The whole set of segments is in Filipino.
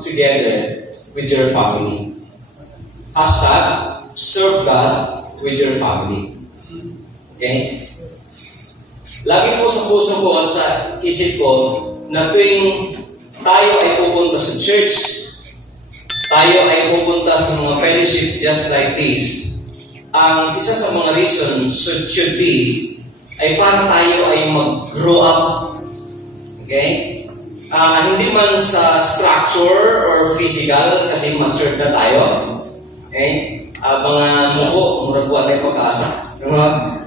together with your family. Hashtag, serve God with your family. Okay? Lagi po sa puso ko at sa isip ko na tuwing tayo ay pupunta sa church, tayo ay pupunta sa mga fellowship just like this, ang isa sa mga reasons should be ay para tayo ay mag-grow up. Okay? Hindi man sa structure or physical kasi mature na tayo. Okay? Mga muko, murag buwan ay pag-asa.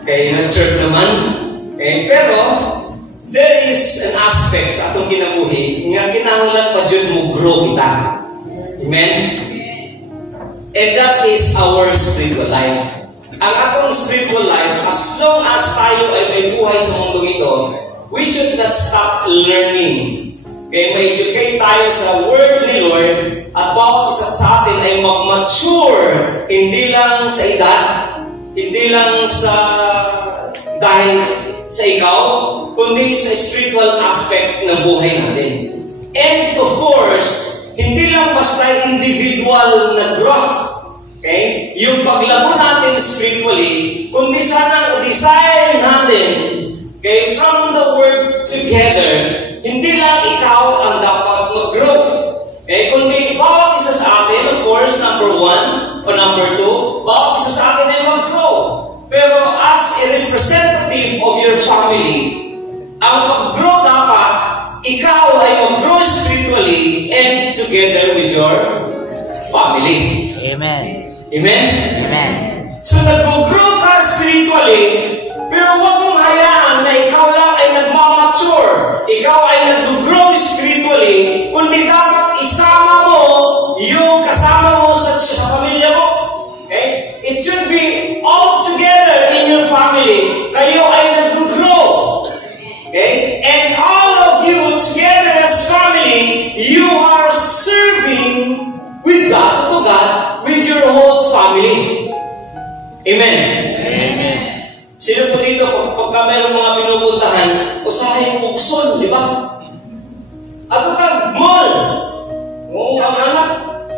Kaya na-church naman. Okay? Pero, there is an aspect sa atong kinabuhi nga kinahanglan pa dyan mo grow kita. Amen? And that is our spiritual life. Ang atong spiritual life, as long as tayo ay may buhay sa mundong ito, we should not stop learning. Okay, ma-educate tayo sa word ni Lord at bawat isa sa atin ay mag-mature, hindi lang sa edad, hindi lang sa dahil sa ikaw, kundi sa spiritual aspect ng buhay natin. And of course, hindi lang basta individual na growth. Okay? Yung paglago natin spiritually, kundi sana desire natin, okay, from the word together, hindi lang ikaw ang dapat mag-grow. Okay? Kundi bawat isa sa atin, of course, number 1 o number 2, bawat isa sa atin ay mag-grow. Pero as a representative of your family, ang mag-grow dapat, ikaw ay mag-grow spiritually and together with your family. Amen. Amen? Amen. So nag-grow ka spiritually, pero huwag mong hayaan na ikaw lang ay nagmamature. Ikaw ay nag-grow spiritually, kundi dapat isama mo yung kasama mo sa pamilya mo. Okay? It should be all together in your family. Kayo ay nag-grow. Okay? And all of you together as family, you are serving with God, to God, with your whole family. Amen? Amen. Sino po dito, pagka mayroong mga pinupuntahan, usahin bukson, di ba? At ito, mall. Oo, ang anak,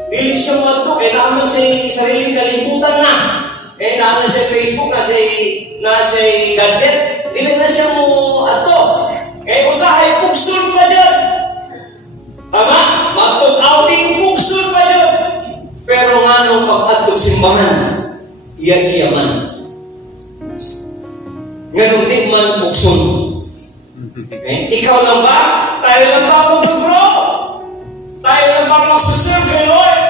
dili siya mo ito, kailangan siya sariling kalibutan na. Eh, nasa siya Facebook, nasa gadget, dili na siya mo ito. Eh, usahin bukson pa dyan. Tama? Matog-outing bukson pa dyan. Pero nga nung pag-atog simbahan, iya-iya man. Ganun din man bukson. Okay? Ikaw lang ba? Tayo lang ba mag-grow? Tayo lang ba mag-serve kay Lord?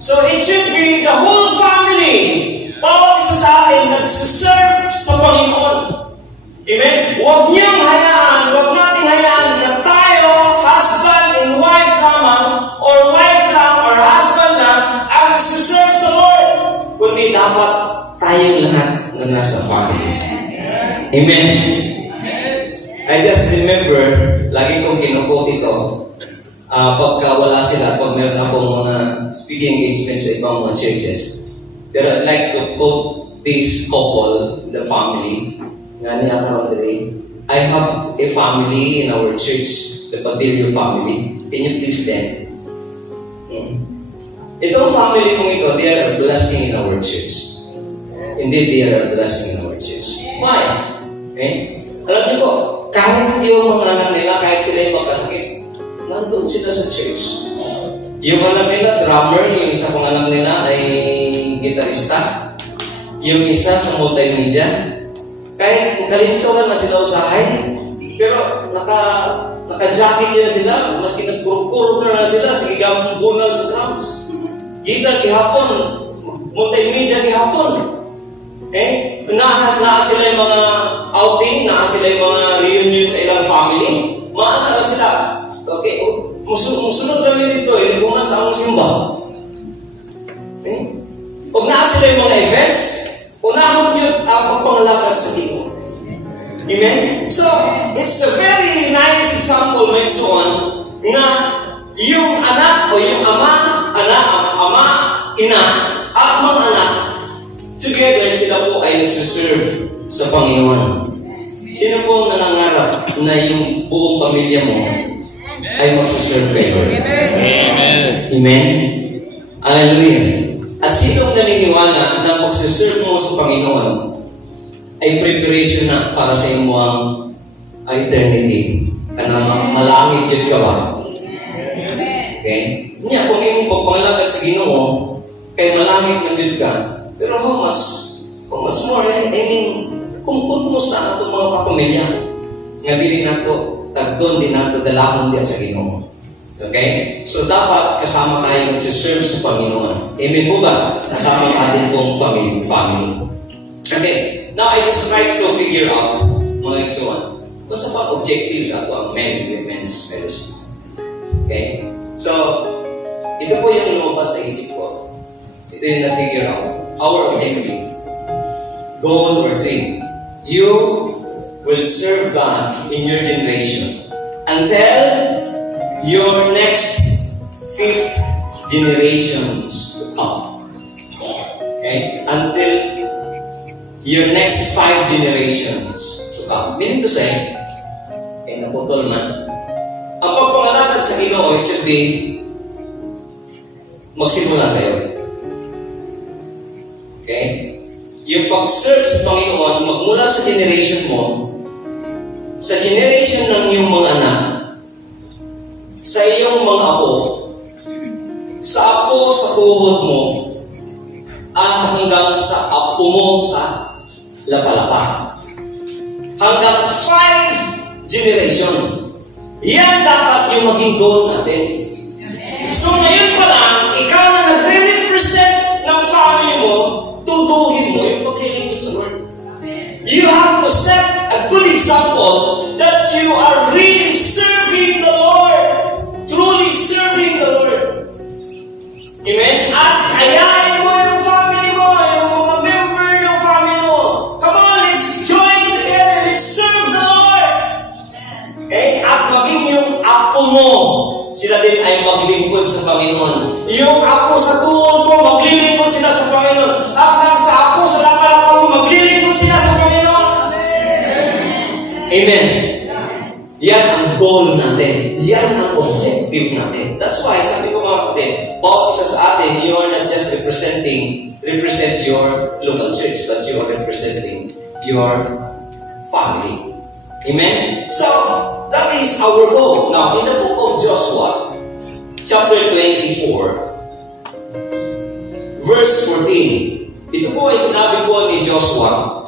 So it should be the whole family. Bawat isa sa atin nag-serve sa Panginoon. Amen? Huwag niyang hayaan, huwag nating hayaan na tayo, husband and wife lamang, or wife lang, or husband lang, ang nag-serve sa Lord. Kundi dapat tayong lahat na nasa family. Amen? I just remember, lagi kong kinukot ito, pagka wala sila, pag meron akong mga speaking engagements sa ibang mga churches. Pero I'd like to quote this couple, the family, nga niya karoon. I have a family in our church, the Padillo family. Can you please stand? Itong family kong ito, they are a blessing in our church. Indeed, they are a blessing in our church. Why? Okay? Alam niyo po, kahit yung mga anak nila, kahit sila yung magkasakit, nandun sila sa church. Yung anak nila, drummer, yung isa kong anak nila ay gitarista, yung isa sa multimedia. Kahit kalinturan na sila usahay, pero naka-jacket nila sila, maski nagkurkurog na sila, sige gamang bunal sa drums. Gitar gihapon, multimedia gihapon. Na sila yung mga outing, na sila yung mga reunion sa ilang family, maana na sila. Okay, musunod namin dito, ilibungan sa among simba. Huwag na sila yung mga events, unahon yun ang pagpangalakad sa Ginoo. Amen? So, it's a very nice example, my son, na yung anak o yung ama, ina, at mga anak, together sila po ay nagsiserve sa Panginoon. Sino po nangangarap na yung buong pamilya mo ay magsiserve kay Lord? Amen. Amen? Hallelujah. At sinong naniniwala na magsiserve mo sa Panginoon ay preparation na para sa iyong eternity. Kanang malangit yun ka ba? Okay? Niya, kung iyong pagpangalagad sa Ginoo, kay malangit man yun ka. Pero how much more, I mean, kung kumusta na itong mga kapamilya, nga dili na ito, tagdon din na ito, dalahon din sa Ginoo. Okay? So, dapat kasama tayo mag-serve sa Panginoon. Amen po ba? Kasama natin pong family. Okay. Now, I just try to figure out, mga iksuan, kung sa pang objectives ato ang men and women's fellowship. Okay? So, ito po yung lumabas sa isip ko. Ito yung na-figure out. Our objective. Goal or dream. You will serve God in your generation until your next 5th generations to come. Okay? Until your next 5 generations to come. Meaning to say, naputol man, ang pagpangalagad sa Ginoo, it should be magsimula sa iyo. Okay? Yung pag-serve sa Panginoon, magmula sa generation mo, sa generation ng iyong mga anak, sa iyong mga apo, sa tuhod mo, at hanggang sa apo mo sa lapalapa. Hanggang 5 generation. Yan dapat yung maging goal natin. So ngayon pa lang, ikaw na nagre-represent ng family mo, tutuhin mo yung paglilingkod sa Lord. You have to set a good example that you are really serving the Lord. Truly serving the Lord. Amen? At ayayin mo yung family mo, yung mga member ng family mo. Come on, let's join together. Let's serve the Lord. Okay? At maging yung apo mo, sila din ay maglingkod sa Panginoon. Yung apo sa tuhod mo, maglilingkod sila sa Panginoon. Hanggang sa apo sa lapalapa mo, maglilingkod sila sa Panginoon. Amen. Yan ang goal natin. Yan ang objective natin. That's why, sabi ko mga kapatid, bawat isa sa atin, you are not just represent your local church, but you are representing your family. Amen? So, that is our goal. Now, in the book of Joshua, chapter 24, verse 14, ito po ay sinabi po ni Joshua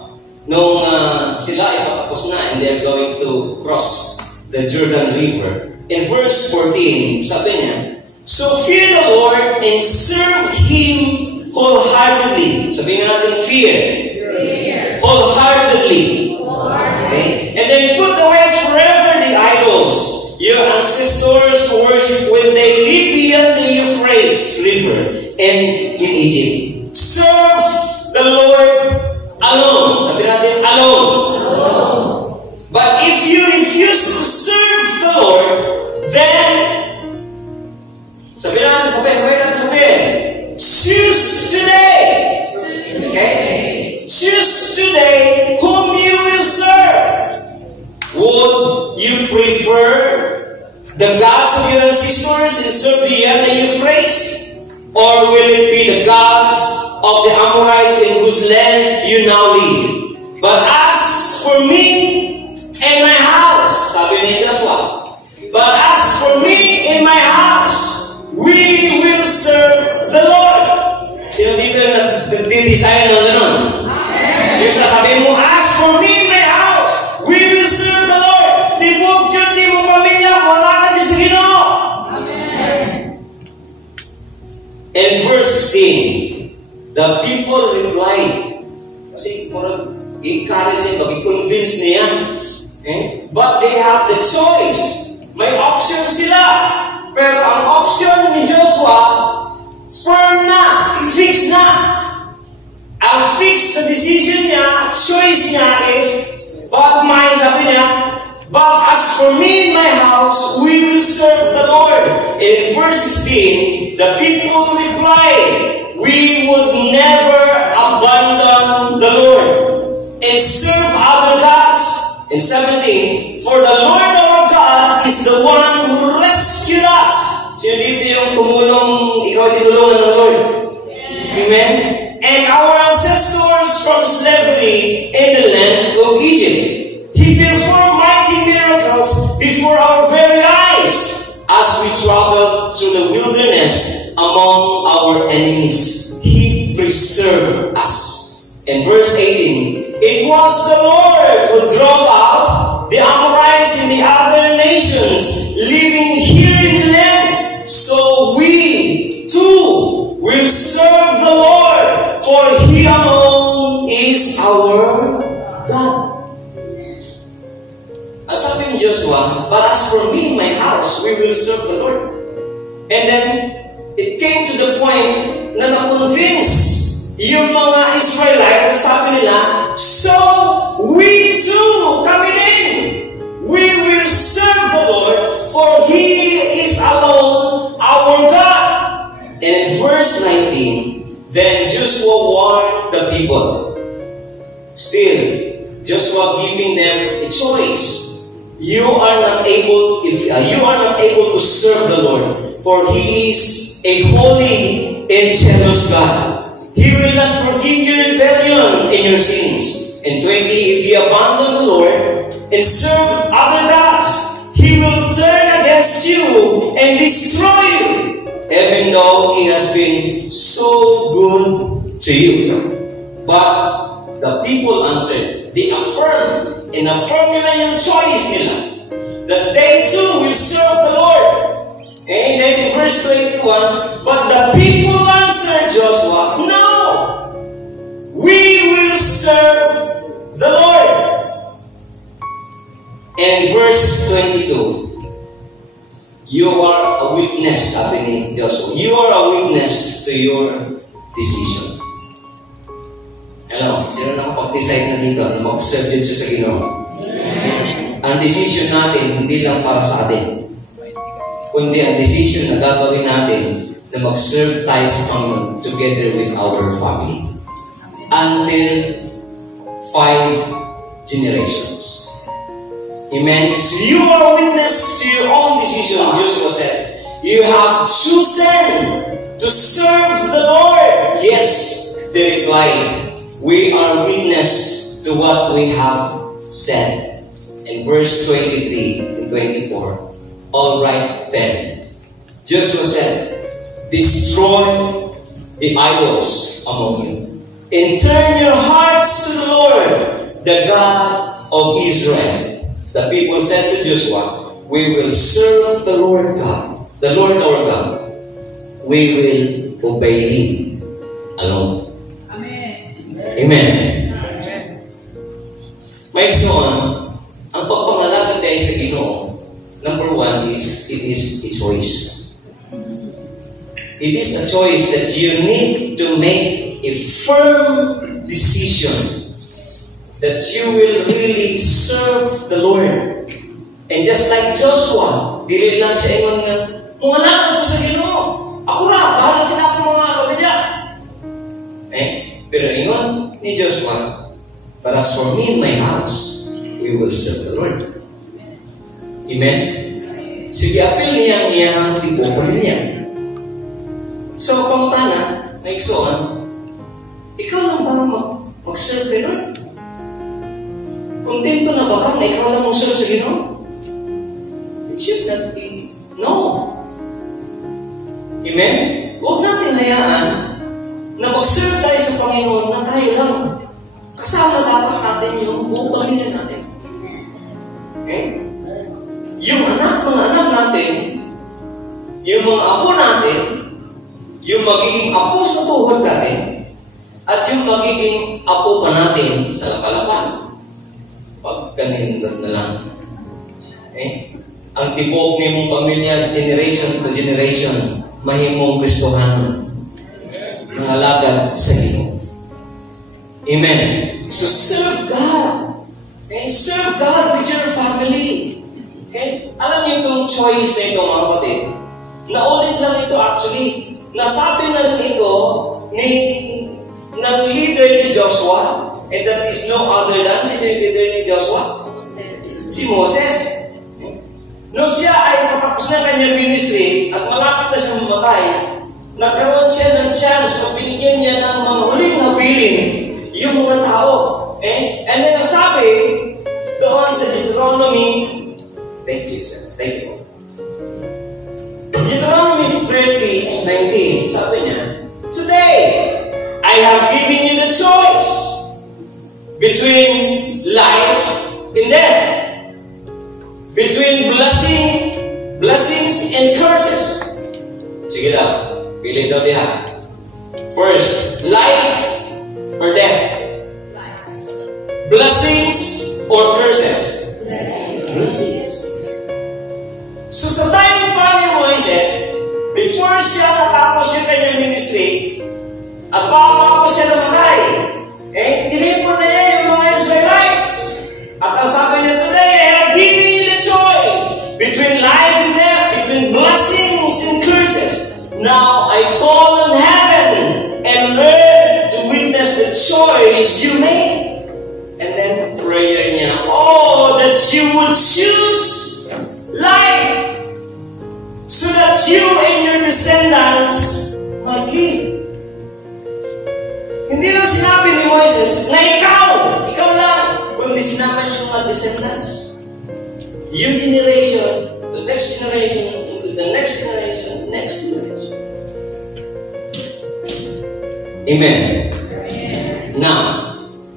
nung sila ay patapos na and they're going to cross the Jordan River. In verse 14, sabi niya, so fear the Lord and serve Him wholeheartedly. Sabihin nga natin, fear. Wholeheartedly. Okay? And then put away forever the idols your ancestors worship when they lived beyond the Euphrates River and in Egypt. Serve the Lord alone. Sabihin natin, alone. But if you refuse to serve the Lord, then sabi choose today. Okay? Choose today whom you will serve. Would you prefer the gods of your ancestors and serve beyond the Euphrates? Or will it be the gods of the Amorites in whose land you now live? But as for me and my house, sabi ni Joshua, but as for me and my house, we will serve the Lord. Sino dito nag-desire ng ganun? Yung sasabihin mo, as for me and my house, we will serve the Lord. Tibok dyan, di mo pamilya, wala ka dyan sa Ginoo. And verse 16, the people replied, kasi i-encourage niya, i-convince niya. Okay? But they have the choice. May option sila. Pero ang option ni Joshua, firm na, fixed na. Ang fixed na decision niya, choice niya is, sabi niya, but as for me and my house, we will serve the Lord. In verse 16, the people replied, we would never abandon the Lord and serve other gods. In 17, for the Lord our God is the one who rescued us. Sino Sino dito yung tumulong, ikaw tinulungan ng Lord? Amen? And our ancestors from slavery in the land of Egypt, He performed mighty miracles before our very eyes as we traveled through the wilderness among our enemies. He preserved us. In verse 18, it was the Lord who drove out the Amorites and the other nations living here in the land. So we too will serve the Lord, for He alone is our God. Ang sabi ni Joshua, but as for me and my house, we will serve the Lord. And then, it came to the point na na-convince yung mga Israelites, sabi nila, so we too, kami din, we will serve the Lord, for He is alone our God. And in verse 19, then Joshua warned the people. Still, Joshua giving them a choice. You are not able to serve the Lord, for He is a holy and jealous God. He will not forgive your rebellion and your sins. And 20, if you abandon the Lord and serve other gods, He will turn against you and destroy you, even though He has been so good to you. But the people answered, they affirmed nila yung choice nila, that they too will serve the Lord. And then in verse 21, but the people answered Joshua, no, we will serve the Lord. And verse 22, you are a witness, sabi ni Joshua, you are a witness to your decision. Alam mo, sino nakapag-decide na dito na mag-serve din siya sa Ginoo? Ang decision natin, hindi lang para sa atin, kundi ang decision na gagawin natin na mag-serve tayo sa Panginoon together with our family. Until 5 generations. Amen? So you are a witness to your own decision, Joshua said. You have chosen to serve the Lord. Yes, they replied. We are witness to what we have said. In verse 23 and 24, all right then, Joshua said, destroy the idols among you, and turn your hearts to the Lord, the God of Israel. The people said to Joshua, we will serve the Lord God, the Lord our God. We will obey Him alone. Amen. May son, ang pagpangalagad tayo sa Ginoo, number 1 is, it is a choice. It is a choice that you need to make a firm decision that you will really serve the Lord. And just like Joshua, dili lang siya ingon nga, mungalagad ko sa Ginoo. Ako na, bahala sila akong mga kapatid. Pero ingon ni Joshua, but as for me and my house, we will serve the Lord. Amen? Sige, apil niya ang iyang tibukan niya. So, pangutana, naiksoan, ikaw lang ba mag-serve kay Lord? Kontento na ba ka na ikaw lang mag-serve sa Ginoo? It should not be. No. Amen? Huwag natin hayaan na mag-serve tayo sa Panginoon na tayo lang. Kasama dapat natin yung buong pamilya natin. Okay? Yung mga anak natin, yung mga apo natin, yung magiging apo sa tuhod natin, at yung magiging apo pa natin sa kapalapan. Pag kaninunod na lang. Okay? Ang tibok ni mong pamilya, generation to generation, mahimong Kristohanon. Nangalagad sa Ginoo. Amen. So serve God. Okay? Serve God with your family. Okay? Alam niyo itong choice na ito, mga kapatid. Naulit lang ito actually. Nasabi na ito ng leader ni Joshua, and that is no other than, sino yung leader ni Joshua? Si Moses. Nung siya ay patapos na kanyang ministry at malapit na siyang mamatay, nagkaroon siya ng chance o binigyan niya ng mga huling habilin yung mga tao. Okay? And then sabi, doon sa Deuteronomy, thank you, sir. Thank you. Deuteronomy 30:19, sabi niya, "Today, I have given you the choice between life and death, between blessings and curses." Sige daw, pili daw diha. First, life or death? Blessings or curses? Blessings. So sa time pa ni Moises, before siya natapos yung kanyang ministry, at bago siya namatay, tinipon na niya yung mga Israelites. At ang sabi niya, "Today I have given you the choice between life and death, between blessings and curses. Now I call on heaven and earth to witness the choice you made." And then prayer niya, "Oh, that you would choose life, so that you and your descendants might live." Hindi lang sinabi ni Moises na ikaw lang, kundi sinabi niya yung mga descendants. Your generation, to the next generation, to the next generation, next generation. Amen. Now,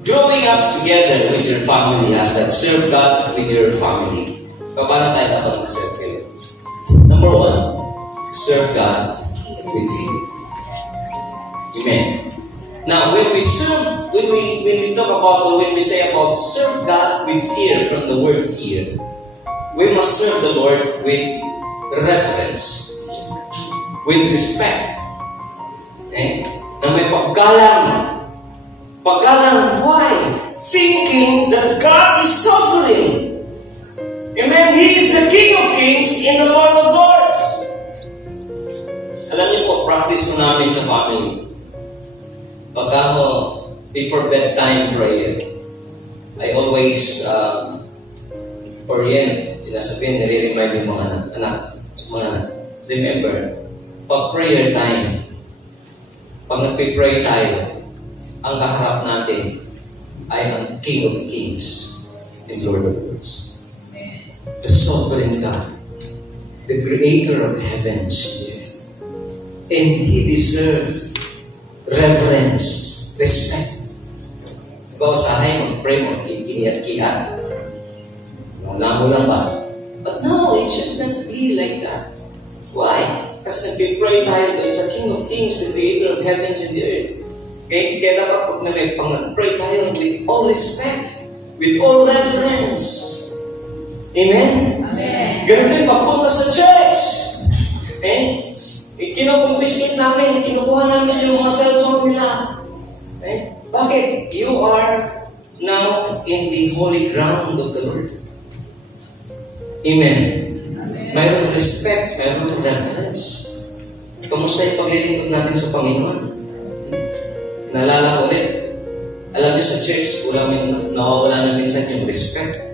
growing up together with your family as that serve God with your family. Paano tayo dapat mag-serve kayo? Number one, serve God with fear. Amen. Now, when we talk about, or when we say about serve God with fear, from the word fear, we must serve the Lord with reverence, with respect, na may paggalang. Paggalang, why? Thinking that God is sovereign. Amen. He is the King of Kings and the Lord of Lords. Alam niyo po, practice ko namin sa family. Pagka before bedtime prayer, I always orient, sinasabihin, nire-remind yung mga anak, remember, pag prayer time, pag nagpipray tayo, ang kaharap natin ay ang King of Kings and Lord of Lords. The sovereign God, the creator of heavens and earth. And He deserves reverence, respect. Ikaw sa akin, mag-pray mo, kiniyat-kiyat. Wala mo lang ba? But no, it should not be like that. Why? Kasi nag-pray tayo doon sa King of Kings, the creator of heavens and the earth. Kaya dapat pag nag-pray tayo with all respect, with all reverence. Amen? Amen. Ganun din, papunta sa church. Kinukumpiskate namin, kinukuha namin yung mga cellphone nila. Bakit? You are now in the holy ground of the Lord. Amen. Mayroon respect, mayroon reverence. Kamusta yung paglilingkod natin sa Panginoon? Naalala ko ulit. Alam niyo sa church, nawawala na minsan yung respect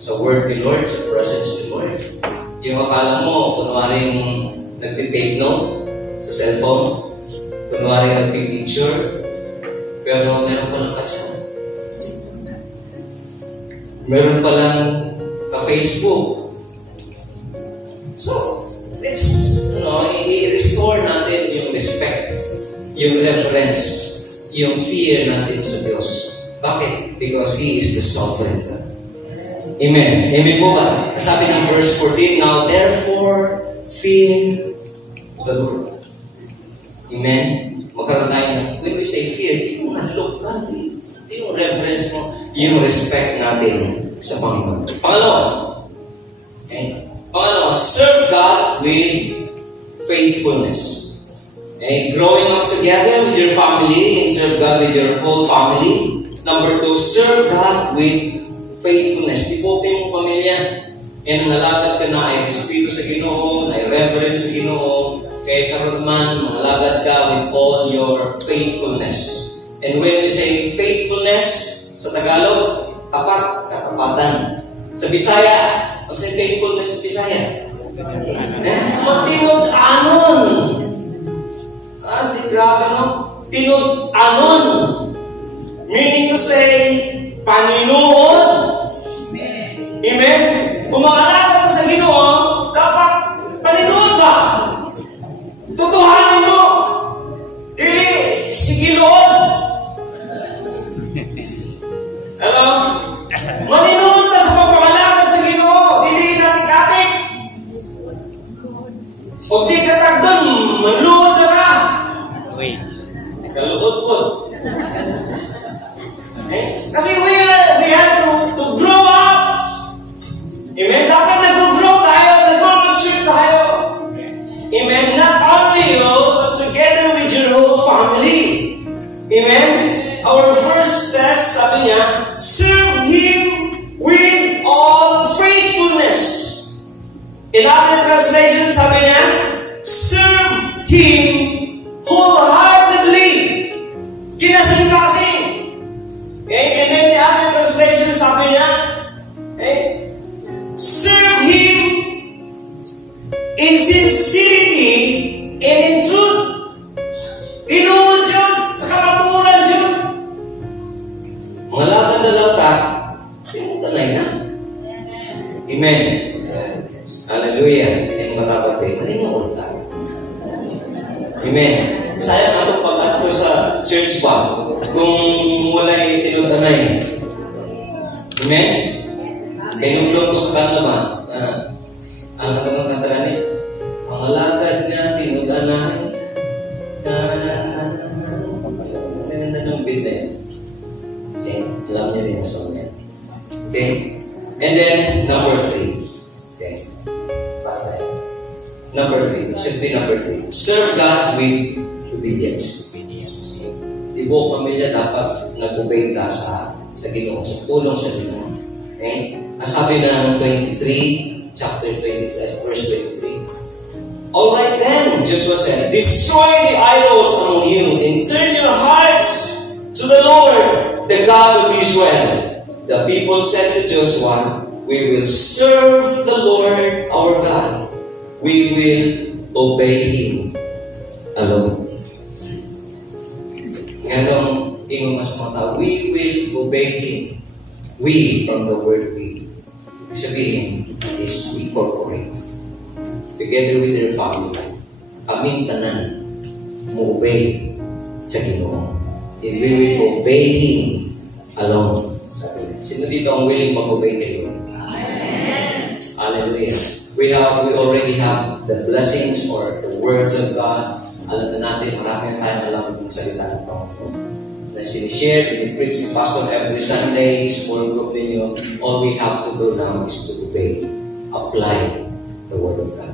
sa word ni Lord, sa presence ni Lord. Yung akala mo, kunwari yung nagtitake note sa cellphone, kunwari nagpipicture, pero meron palang katsa. Meron palang ka-Facebook. So, let's, i-restore natin yung respect, yung reverence, yung fear natin sa Diyos. Bakit? Because He is the sovereign God. Amen. Amen po ba? Sabi ng verse 14, "Now therefore, fear the Lord." Amen? Magkaroon tayo ng, when we say fear, yung unlock ka, yung reverence mo, yung respect natin sa Panginoon. Pangalawa, serve God with faithfulness. Growing up together with your family and serve God with your whole family. Number 2, serve God with faithfulness. Tipote mong pamilya. Nalagad ka na ay respeto sa Ginoo, ay reverence sa Ginoo, kaya karon man, mangalagad ka with all your faithfulness. And when we say faithfulness, sa Tagalog, tapat, katapatan. Sa Bisaya, Ang sa faithfulness, Bisaya. Matinod-anon. Di grabe, no? Tinod-anon. Meaning to say, Panginoon. Amen? Kung makalakad ka sa Ginoo, dapat Panginoon ba? Tutuhanin mo. Dili, si Ginoo. Hello? Maninuod ka sa pagpakalakad sa Ginoo. Dili natik-atik. O di ka tagdon, maluod na ka. Kaluod po. Kasi we have to grow up. Amen? Dapat nag-grow tayo, nag-mature tayo. Amen? Not only you, but together with your whole family. Amen? Our verse says, sabi niya, serve Him with all faithfulness. In other translations, sabi niya, serve Him wholeheartedly. Kinasing-kasing. Okay? And then the other translation, sabi niya, serve Him in sincerity and in truth. Tinuod yun, sa kamaturan yun. Mga laban na lang ka, tinutanay na. Amen. Hallelujah. Hindi mo matapag kayo. Malinood ka. Amen. Sayang atong pag-ato sa church ba kung wala'y tinutanay. Amen. Kaya doon ko sa kanila ang nakakatagan niya, mga lakad nga, tinutanay. Maganda ng beat na yun. Okay, alam niyo rin yung song niya. Okay, and then number 3. Okay, pass tayo. Number 3, should be number 3. Serve God with obedience. Di buong pamilya dapat nag-obey ka sa Ginoo, sa tulong sa Ginoo. Okay? Ang sabi ng 23, chapter 23, verse 23. Alright then, Joshua said, destroy the idols among you and turn your hearts to the Lord, the God of Israel. The people said to Joshua, we will serve the Lord our God. We will obey Him alone. Ganong ingong masamata, we will obey Him. We, from the word we. Sabihin is we corporate. Together with their family. Kaming tanan mo-obey sa Ginoo. And we will obey Him alone. Sabi niya. Sino dito ang willing mag-obey kay Lord? Amen. Hallelujah. We already have the blessings or the words of God. Alam na natin, marami na tayong alam ng salita ng Panginoon. Let's share, we preach the pastor every Sunday, small group ninyo. All we have to do now is to obey, apply the Word of God.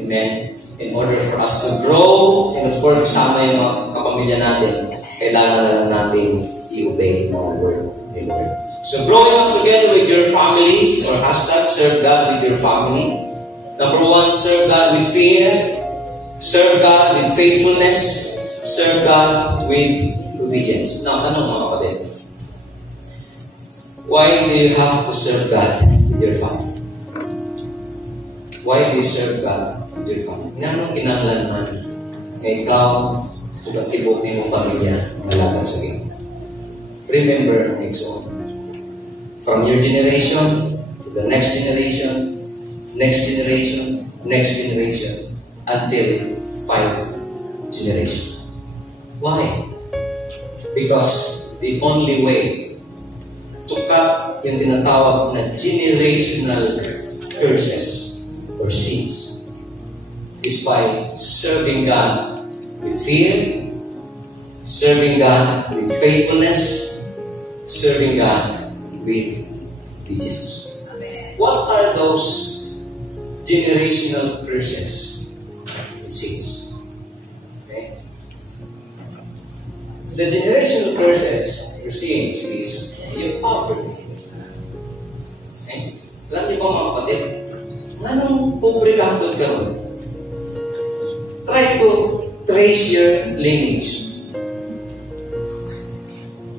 Amen. In order for us to grow, and of course, kasama yung mga kapamilya natin, kailangan na lang natin i-obey our Word. Amen. So, growing up together with your family, or hashtag, serve God with your family. Number 1, serve God with fear. Serve God with faithfulness. Serve God with obedience. Now, tanong mga kapatid. Why do you have to serve God with your family? Why do you serve God with your family? Inanong kinanglan man na ikaw kung katibok ni mong pamilya malagad sa Ginoo. Remember ang exon. From your generation to the next generation, next generation, next generation, until 5 generations. Why? Because the only way to cut yung tinatawag na generational curses or sins is by serving God with fear, serving God with faithfulness, serving God with obedience. What are those generational curses and sins? Okay? The generational curses or sins is yung poverty. Okay? Alam niyo ba mga kapatid? Anong pobre ka ron? Try to trace your lineage.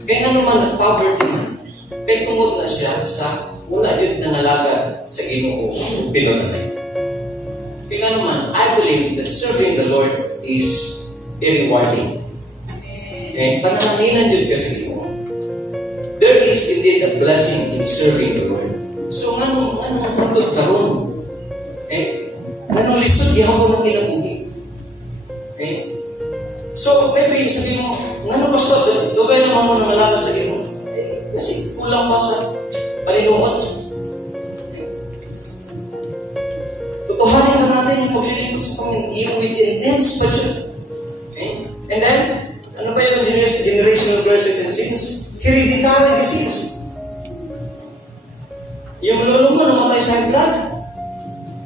Kaya ano man, poverty man, kaya tungod na siya sa wala yun nangalagad sa Ginoo o pinunanay. Kaya naman, I believe that serving the Lord is rewarding. Okay? Pananalinan yun kasi Ginoo. There is indeed a blessing in serving the Lord. So, anong pagod karon? Anong lisod ihapon ng kinabuhi? So, maybe sabihin mo, ano pastor, dugay naman mo nangalagad sa Ginoo. Kasi kulang pa sa paninuot. Tutuhanin na natin yung paglilingkod sa Panginoon with intense budget. And then, ano ba yung generational curses and sins? Hereditary disease. Yung lolo mo namatay sa high blood.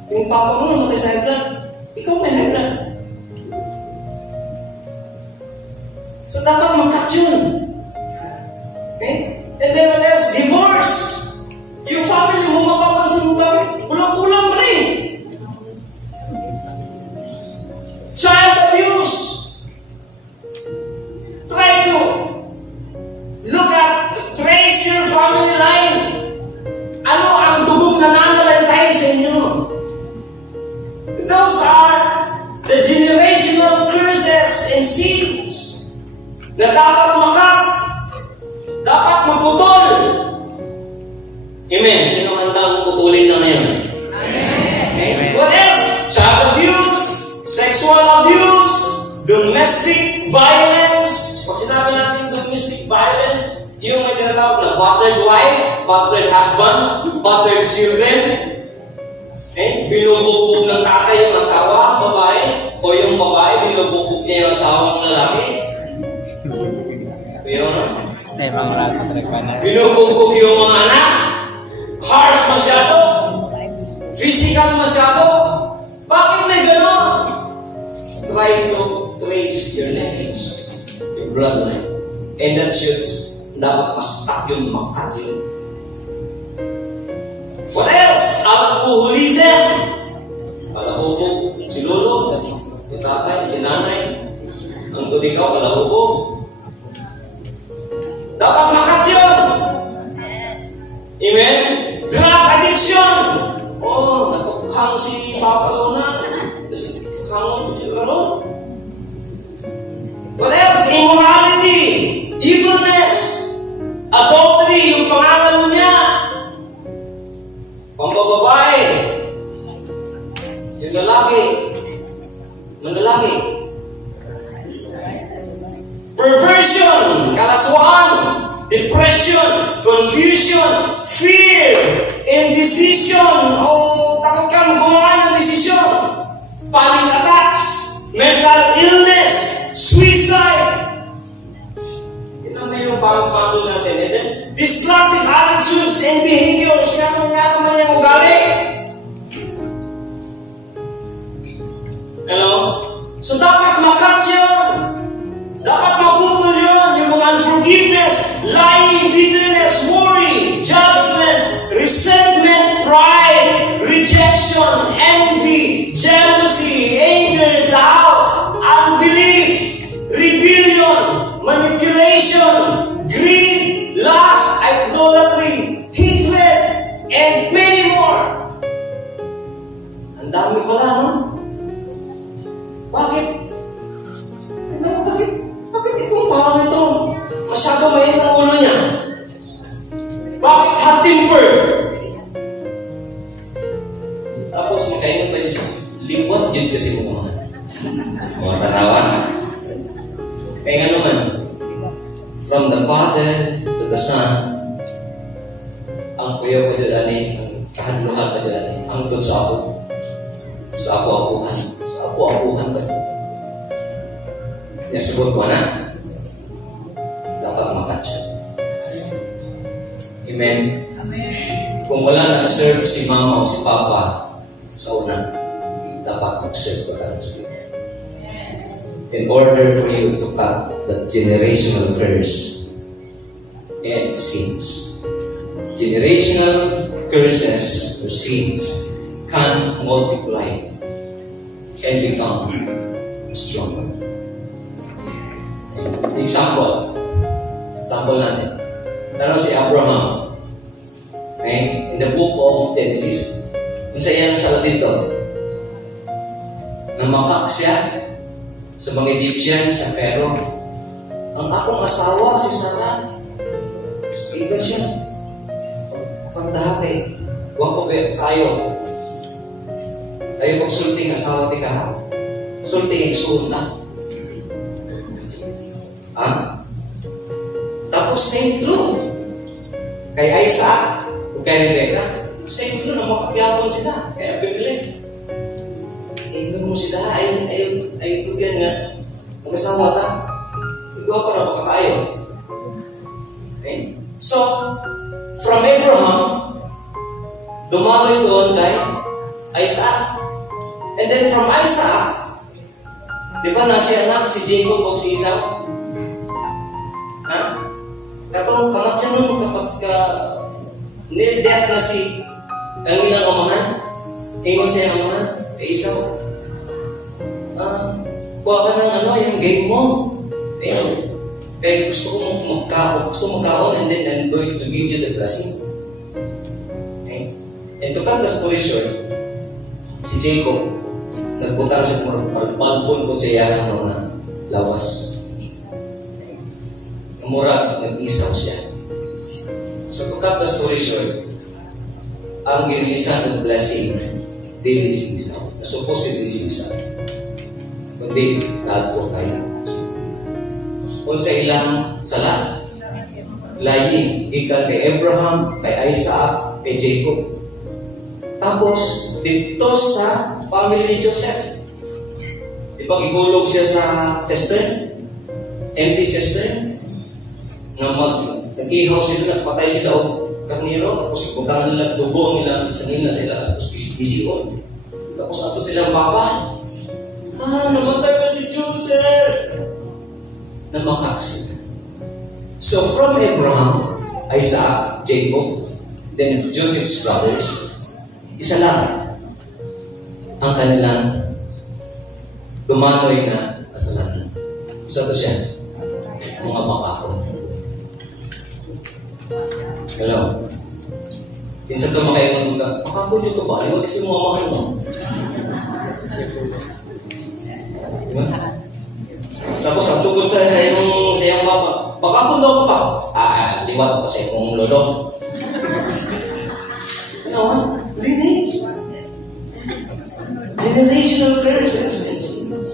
Yung papa mo namatay sa high blood. Ikaw may high blood. So dapat mag-cut yun. Okay? And then what else? Divorce. Yung family mo mapapansin mo bakit? Kulang-kulang pa rin. Child abuse. Try to look at, trace your family line. Ano ang dugong nananalantay sa inyo? Those are the generational curses and sins na dapat makat, dapat maputol. Amen. Sino ang handa putulin na ngayon? Amen. What else? Child abuse, sexual abuse, domestic violence. Pag sinabi natin domestic violence, yung may tinatawag na battered wife, battered husband, battered children. Binubugbog ng tatay yung asawa, babae, o yung babae, binubugbog niya yung asawang lalaki. Pero binubugbog yung mga anak, harsh masyado, physical masyado. Bakit may gano'n? Try to trace your lineage, your bloodline. And that should dapat pa-stop yun, mag-cut yun. What else? Alcoholism. Palahubog. Si lolo, si tatay, si nanay. Ang tuligaw, palahubog. Dapat makat yun. Amen? Drug addiction. Oh, natukhang si Papa sa una. Natukhang yung gano'n. What else? Immorality. Evilness. Adultery, yung pangangalo niya. Pambababae. Yung lalaki. Manlalaki. Perversion, kalaswaan, depression, confusion, fear, indecision. O takot kang gumawa ng desisyon. Panic attacks, mental illness, suicide. Yung pang-family natin. And then, destructive attitudes and behaviors. Kaya naman yung ugali. Hello? So, dapat makat yun. Dapat maputol yun. Yung mga unforgiveness, lying, bitterness, worry, judgment, resentment, pride, rejection, envy, jealousy, anger, doubt, unbelief, rebellion, manipulation, greed, lust, idolatry, hatred, and many more. Ang dami pala, no? Bakit? Bakit itong tao nito? Masyado mainit ang ulo niya. Bakit hot-tempered? Tapos makainom pa siya. Liwat yun kasi mga tanawa. Kaya nga naman, from the Father to the Son, ang kuya ko dyan ang kahanluhan pa dyan hangtod sa ako. Sa ako-akuhan. Sa ako-akuhan ka. Kaya sagot mo na, dapat makatsa. Amen? Amen. Kung wala nag-serve si mama o si papa sa una, dapat mag-serve ka talaga sa Diyos. In order for you to cut the generational curse and sins. Generational curses or sins can multiply and become stronger. Example natin. Tanaw si Abraham. Okay? in the book of Genesis. Kung sa iyan siya dito, namakak siya sa mga Egyptian, sa Pharaoh. Ang akong asawa, si Sarah, iban siya. Pagdahaki, huwag ko ba kayo? Ayaw pagsulting asawa ti ka. Sulting eksuot na. Ha? Tapos same true. Kay Isaac, o kay Rebecca, same true na makagyapon sila. Kaya Abimelech. Tingnan mo sila, ayaw tugyan nga. Mag-asawa ta. Ikaw pa na makakayo. Okay? So, from Abraham, dumaloy doon kay Isaac. And then from Isaac, di ba na siya anak, si Jacob o si Esau? Ha? Katong pangatya nun kapag near death na si ang ilang amahan, ingon siya ang amahan, kay Esau. Kuha ka ng yung game mo. Ayun. Kaya gusto ko magkaon and then I'm going to give you the blessing. Okay? And to cut the story short, si Jacob, nagbutang sa palpon po siya ng mga lawas. Mura, nag-isaw siya. So to cut the story short, ang ginilisan ng blessing, dili si Esau. Supposedly si Esau. Kundi, nato kayo. Kung sa ilang sala, layin, ikan kay Abraham, kay Isaac, kay Jacob. Tapos, dito sa family ni Joseph. Di ba, igulog siya sa cistern? Empty cistern? Na nag-ihaw sila, nagpatay sila o karniro, tapos iputang nila, dugo nila, sa nila sila, tapos kisiyon. Tapos ato silang papa. Namatay na si Joseph! Namakak sila. So, from Abraham, Isaac, Jacob, then Joseph's brothers, isa lang ang kanilang dumanoy na kasalanan. Isa to siya, mga makakon. Hello? Minsan ito makaingon ka, makakon yun ka ba? Ano kasi mga mahal mo? Diba? Tapos ang tungkol sa iyong papa, makakon daw ka pa? Liwat ka sa iyong lolo. Ano? Lineage. Generational curses and sins.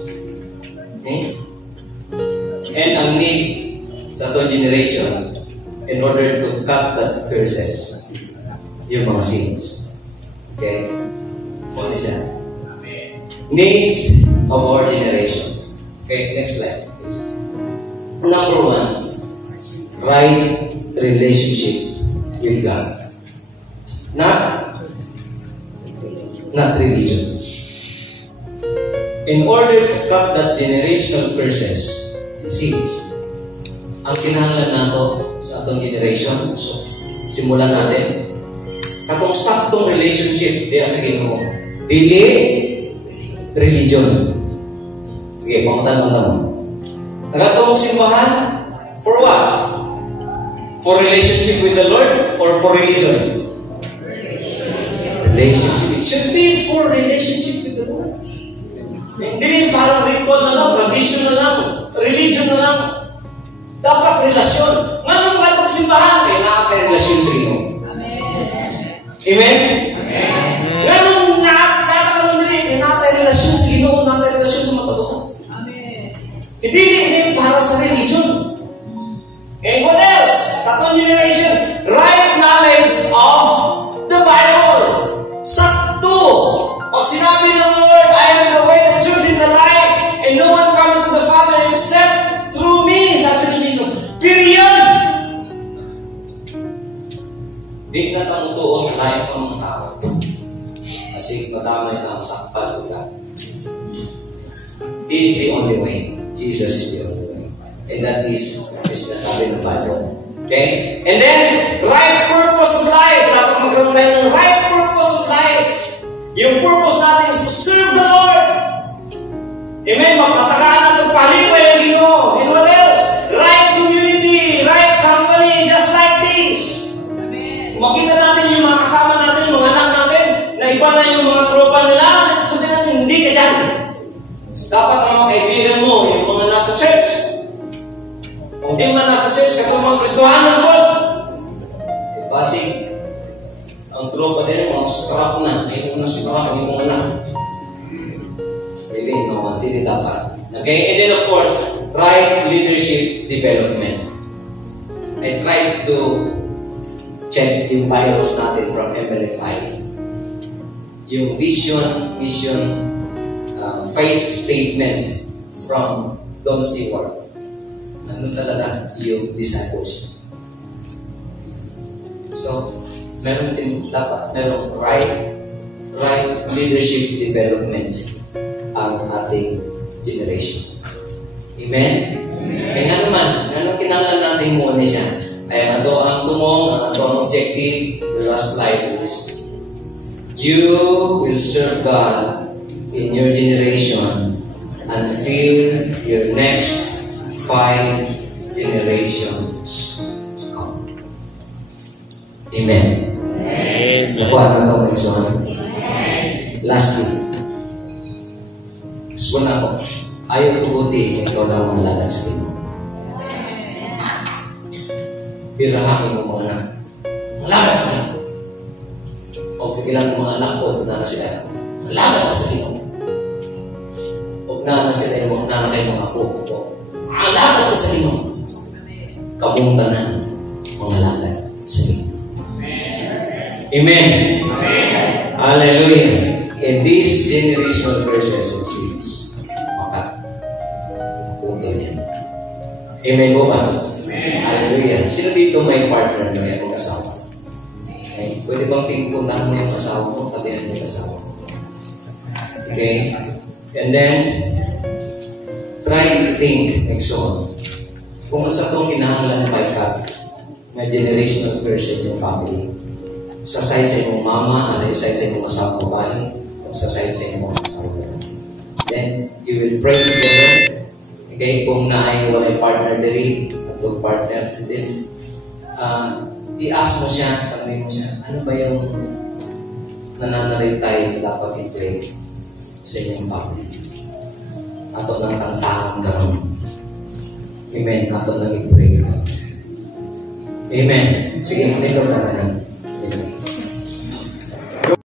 Okay? And ang need sa itong generation in order to cut that curses, yung mga sins. Okay? Ano siya? Needs of our generation. Okay, next slide, please. Number 1, right relationship with God. Not religion. In order to cut that generational curses and sins, ang kinahanglan nato sa atong generation, so simulan natin, katong saktong relationship diya sa Ginoo. Dili religion. Sige, pangutan mo. Nagatong simbahan, for what? For relationship with the Lord or for religion? Relationship. It should be for relationship with the Lord. Hindi parang ritual na lang, tradition na lang, religion na lang. Dapat relasyon. Nga nung matong simbahan, ay nakaka-relasyon sa inyo. Amen? Amen? Nga nung nakakaroon nila, ay nakaka-relasyon sa inyo, nakaka-relasyon sa matabusan. Amen. Hindi para sa religion. And what else? Katong generation, right knowledge of the Bible. Sakto. Pag sinabi ng Lord, I am the way, the truth, and the life, and no one comes to the Father except through me, sabi ni Jesus. Period! Di na tamutuo sa life ng mga tao. Kasi madamay na ang sakpal ko lang. He is the only way. Jesus is the only way. And that is nasabi ng Bible. Okay? And then, right purpose of life. Dapat magkaroon tayo ng right purpose of life. Yung purpose natin is to serve the Lord. Amen? Magpatagaan natin palipay ang Ginoo. And what else? Right community, right company, just like this. Amen. Makita natin yung mga kasama nasa church. Kung di man nasa church, katong mga Kristohanon po. Basig, ang tropa din, mga sukarap na. Ngayon na sukarap, ngayon mga anak. Really, no, hindi dapat. Okay, and then of course, right leadership development. I tried to check yung bios natin from MLFI. Yung vision, faith statement from Dom Stewart. Ano talaga yung discipleship. So, meron din dapat, merong right leadership development ang ating generation. Amen? Kaya nga naman, nga kinanglan natin muna siya. Kaya nga ang tumong, ang objective, the last slide is, you will serve God in your generation until your next 5 generations to come. Amen. Nakuha na ito next one. Lastly, gusto na ako, ayaw tubuti, ikaw lang ang malagad sa Pino. Birahamin mo mga anak. Malagad sa Pino. O tigilan mo mga anak ko, huwag na sila. Malagad ka sa Pino. Huwag na sila yung mga nanakay mga apo. Malagad ka sa Pino. Kamunta na mga lagad sa Pino. Amen. Hallelujah. In these generational verses and series, punto yan. Amen po ba? Hallelujah. Sino dito may partner na may asawa? Okay. Pwede bang tingpuntahan mo yung asawa mo, tabihan mo yung asawa mo? Okay? And then, try to think, Exxon, kung sa itong kinahanglan pa ka na generational person in your family, sa side sa imong mama, sa side sa imong asawa mo bahay, o sa side sa imong asawa mo. Then, you will pray together. Okay, kung naay walay partner diri, atong partner, and then, i-ask mo siya, tanongin mo siya, ano ba yung nananaritay na dapat i-pray sa inyong family? Ato ng tantangan gano'n. Amen. Ato ng i-pray ka. Amen. Sige, manitong na.